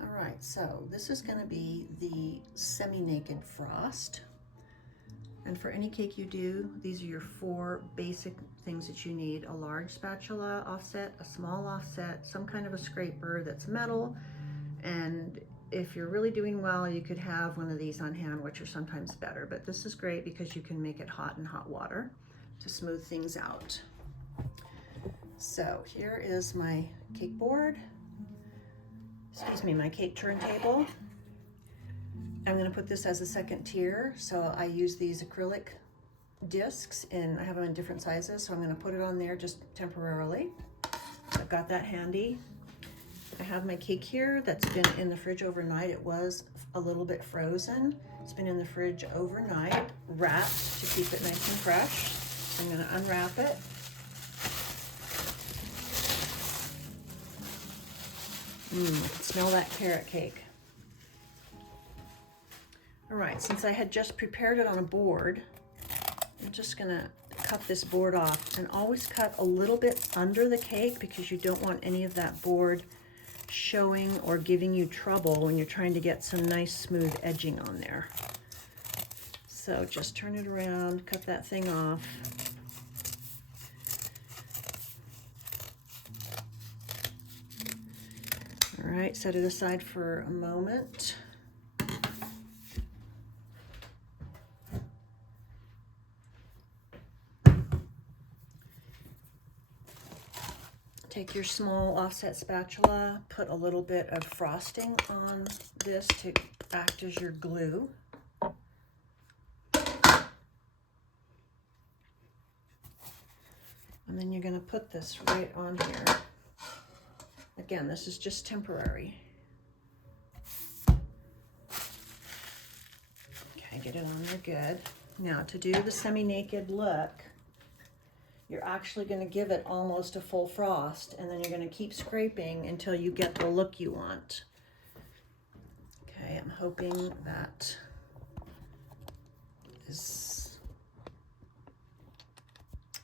All right, so this is going to be the semi-naked frost. And for any cake you do, these are your 4 basic things that you need: a large spatula offset, a small offset, some kind of a scraper that's metal, and if you're really doing well, you could have one of these on hand, which are sometimes better, but this is great because you can make it hot in hot water to smooth things out. So here is my cake board, my cake turntable. I'm going to put this as a second tier, so I use these acrylic discs, and I have them in different sizes, so I'm going to put it on there just temporarily. I've got that handy. I have my cake here that's been in the fridge overnight. It was a little bit frozen. It's been in the fridge overnight, wrapped to keep it nice and fresh. I'm going to unwrap it. I can smell that carrot cake. All right, since I had just prepared it on a board, I'm just gonna cut this board off, and always cut a little bit under the cake because you don't want any of that board showing or giving you trouble when you're trying to get some nice smooth edging on there. So just turn it around, cut that thing off. All right, set it aside for a moment. Take your small offset spatula, put a little bit of frosting on this to act as your glue. And then you're going to put this right on here. Again, this is just temporary. Okay, get it on there good. Now, to do the semi-naked look, you're actually going to give it almost a full frost, and then you're going to keep scraping until you get the look you want. Okay, I'm hoping that is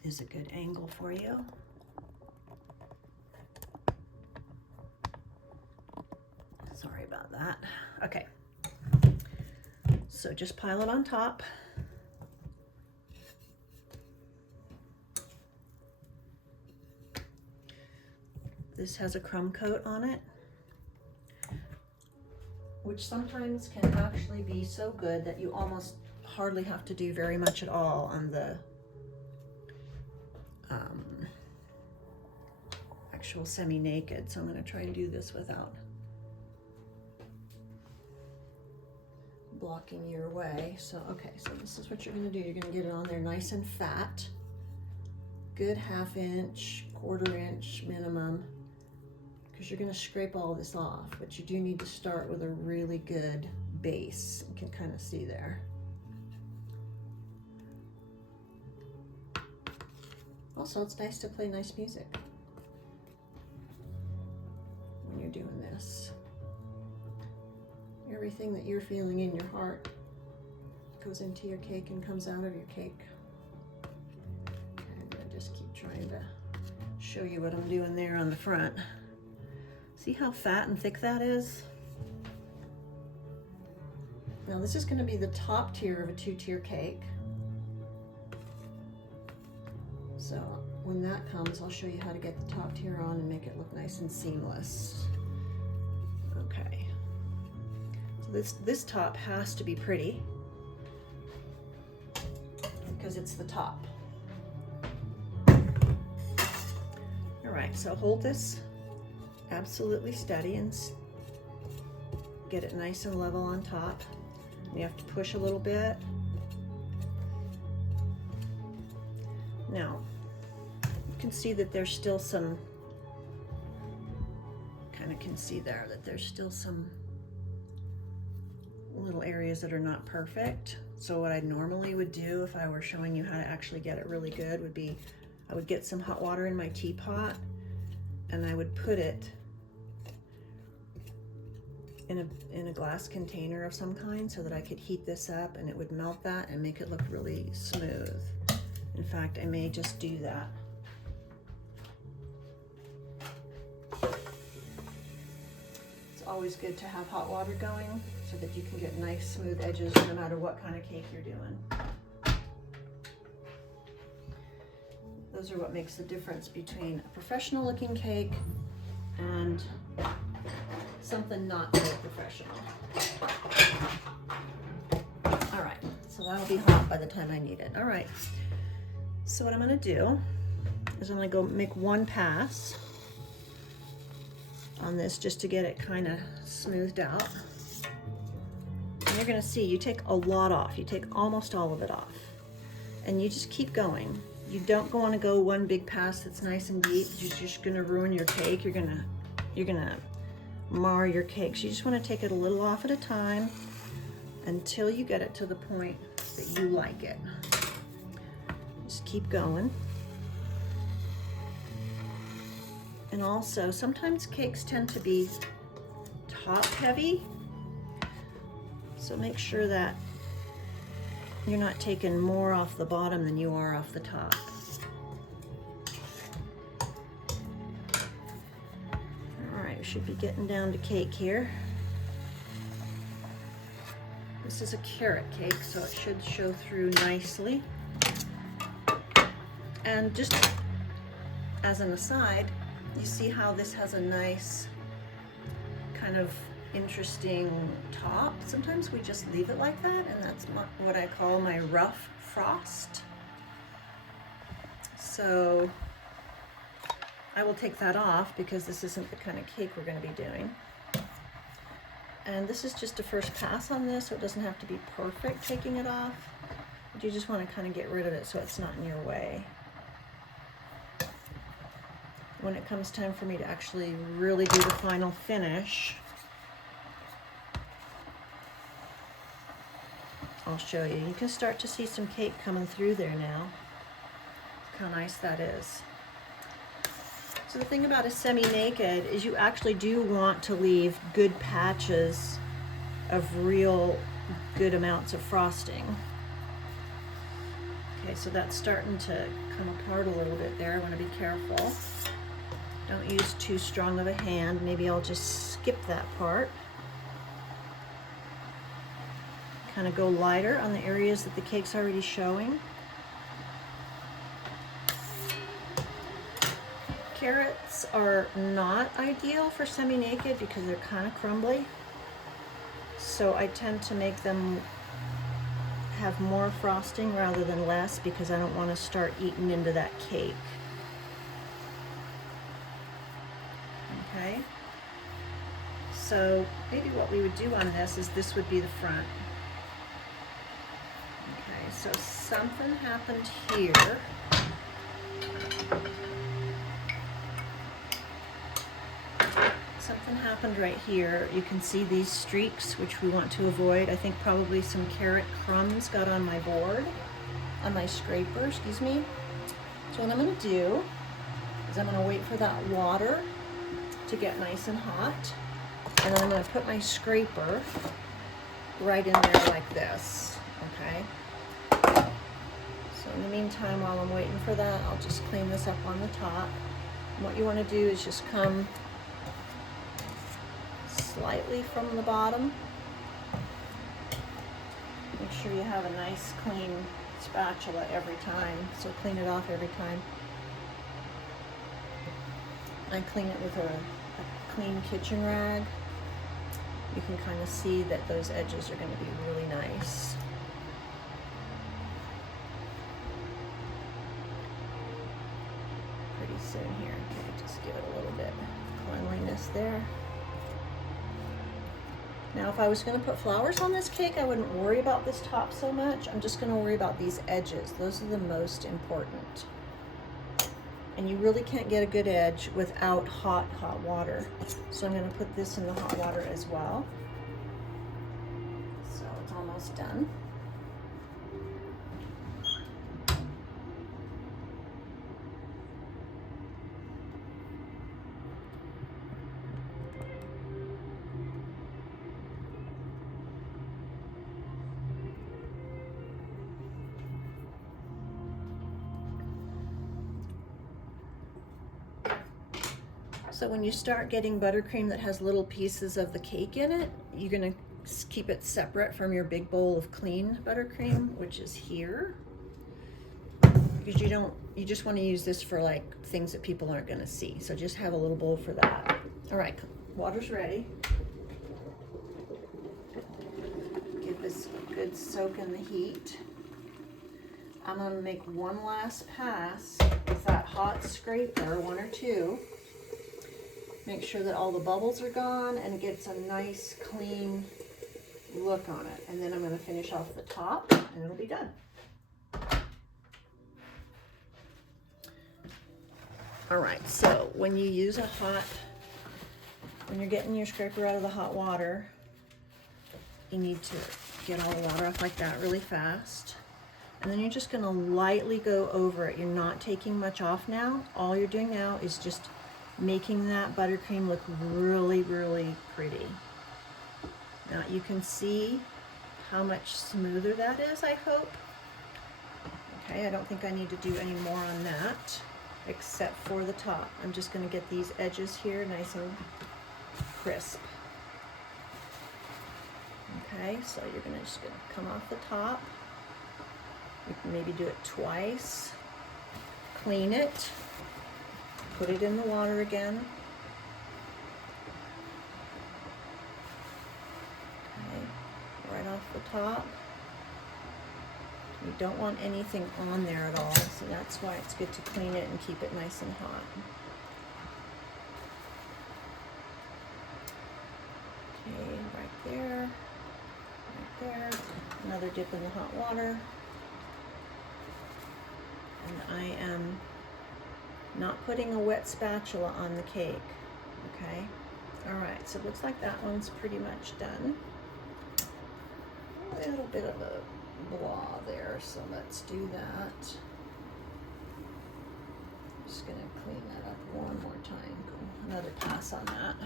a good angle for you. Sorry about that. Okay, so just pile it on top. This has a crumb coat on it, which sometimes can actually be so good that you almost hardly have to do very much at all on the actual semi-naked. So I'm going to try and do this without blocking your way. So okay, so this is what you're going to do. You're going to get it on there nice and fat, good 1/2 inch, 1/4 inch minimum, because you're going to scrape all this off, but you do need to start with a really good base. You can kind of see there. Also, it's nice to play nice music when you're doing this. Everything that you're feeling in your heart goes into your cake and comes out of your cake. Okay, I'm going to just keep trying to show you what I'm doing there on the front. See how fat and thick that is? Now this is going to be the top tier of a 2-tier cake. So when that comes, I'll show you how to get the top tier on and make it look nice and seamless. Okay. So this top has to be pretty because it's the top. All right, so hold this absolutely steady and get it nice and level on top. You have to push a little bit. Now, you can see that there's still some, kind of can see there that there's still some little areas that are not perfect. So what I normally would do if I were showing you how to actually get it really good would be, I would get some hot water in my teapot and I would put it in a glass container of some kind so that I could heat this up and it would melt that and make it look really smooth. In fact, I may just do that. It's always good to have hot water going so that you can get nice smooth edges no matter what kind of cake you're doing. Those are what makes the difference between a professional looking cake and something not so professional. All right, so that'll be hot by the time I need it. All right, so what I'm gonna do is I'm gonna go make one pass on this just to get it kind of smoothed out. And you're gonna see, you take a lot off. You take almost all of it off. And you just keep going. You don't want to go one big pass that's nice and deep. You're just gonna ruin your cake. You're gonna mar your cake. So you just wanna take it a little off at a time until you get it to the point that you like it. Just keep going. And also, sometimes cakes tend to be top heavy, so make sure that you're not taking more off the bottom than you are off the top. All right, we should be getting down to cake here. This is a carrot cake, so it should show through nicely. And just as an aside, you see how this has a nice kind of interesting top? Sometimes we just leave it like that, and that's what I call my rough frost. So I will take that off because this isn't the kind of cake we're going to be doing. And this is just a first pass on this, so it doesn't have to be perfect taking it off. But you just want to kind of get rid of it so it's not in your way. When it comes time for me to actually really do the final finish, I'll show you. You can start to see some cake coming through there now. Look how nice that is. So the thing about a semi-naked is you actually do want to leave good patches of real good amounts of frosting. Okay, so that's starting to come apart a little bit there. I want to be careful. Don't use too strong of a hand. Maybe I'll just skip that part. Kind of go lighter on the areas that the cake's already showing. Carrots are not ideal for semi-naked because they're kind of crumbly. So I tend to make them have more frosting rather than less because I don't want to start eating into that cake. Okay, so maybe what we would do on this is this would be the front. Okay, so something happened here. Something happened right here. You can see these streaks, which we want to avoid. I think probably some carrot crumbs got on my board, on my scraper, excuse me. So what I'm gonna do is I'm gonna wait for that water to get nice and hot, and then I'm going to put my scraper right in there like this. Okay, so in the meantime, while I'm waiting for that, I'll just clean this up on the top. And what you want to do is just come slightly from the bottom. Make sure you have a nice clean spatula every time, so clean it off every time. I clean it with a clean kitchen rag. You can kind of see that those edges are going to be really nice. Pretty soon here. Okay, just give it a little bit of cleanliness there. Now if I was going to put flowers on this cake, I wouldn't worry about this top so much. I'm just going to worry about these edges. Those are the most important. And you really can't get a good edge without hot water. So I'm going to put this in the hot water as well. So it's almost done. So when you start getting buttercream that has little pieces of the cake in it, you're gonna keep it separate from your big bowl of clean buttercream, which is here. Because you just want to use this for like things that people aren't gonna see. So just have a little bowl for that. All right, water's ready. Give this a good soak in the heat. I'm gonna make one last pass with that hot scraper, one or two. Make sure that all the bubbles are gone and it gets a nice clean look on it. And then I'm gonna finish off the top and it'll be done. All right, so when you use when you're getting your scraper out of the hot water, you need to get all the water off like that really fast. And then you're just gonna lightly go over it. You're not taking much off now. All you're doing now is just making that buttercream look really, really pretty. Now you can see how much smoother that is, I hope. Okay, I don't think I need to do any more on that, except for the top. I'm just gonna get these edges here nice and crisp. Okay, so you're just gonna come off the top. You can maybe do it twice. Clean it. Put it in the water again. Okay, right off the top. You don't want anything on there at all, so that's why it's good to clean it and keep it nice and hot. Okay, right there, right there. Another dip in the hot water. And I am not putting a wet spatula on the cake, okay? All right, so it looks like that one's pretty much done. A little bit of a blah there, so let's do that. Just gonna clean that up one more time. Go another pass on that.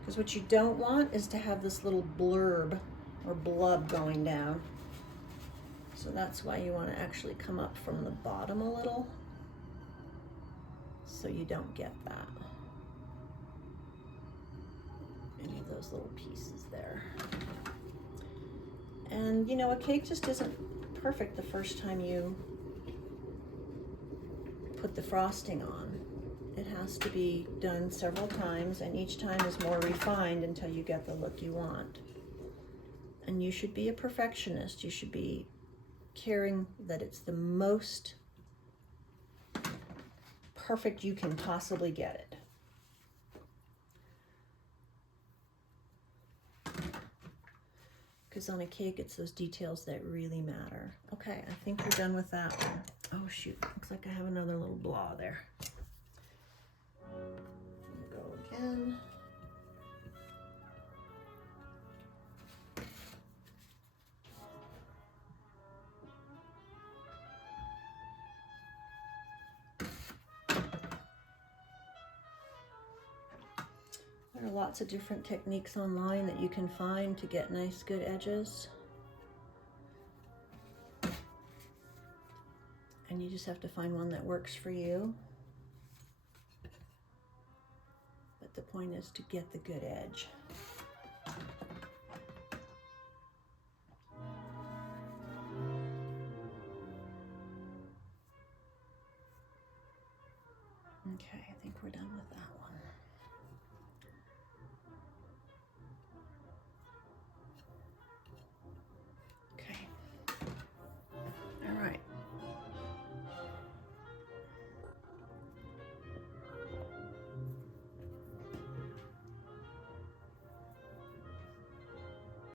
Because what you don't want is to have this little blurb or blub going down. So that's why you want to actually come up from the bottom a little, so you don't get that. Any of those little pieces there. And you know, a cake just isn't perfect the first time you put the frosting on. It has to be done several times, and each time is more refined until you get the look you want. And you should be a perfectionist. You should be caring that it's the most perfect you can possibly get it. Because on a cake, it's those details that really matter. Okay, I think we're done with that one. Oh shoot, looks like I have another little blah there. Go again. There are lots of different techniques online that you can find to get nice, good edges. And you just have to find one that works for you. But the point is to get the good edge.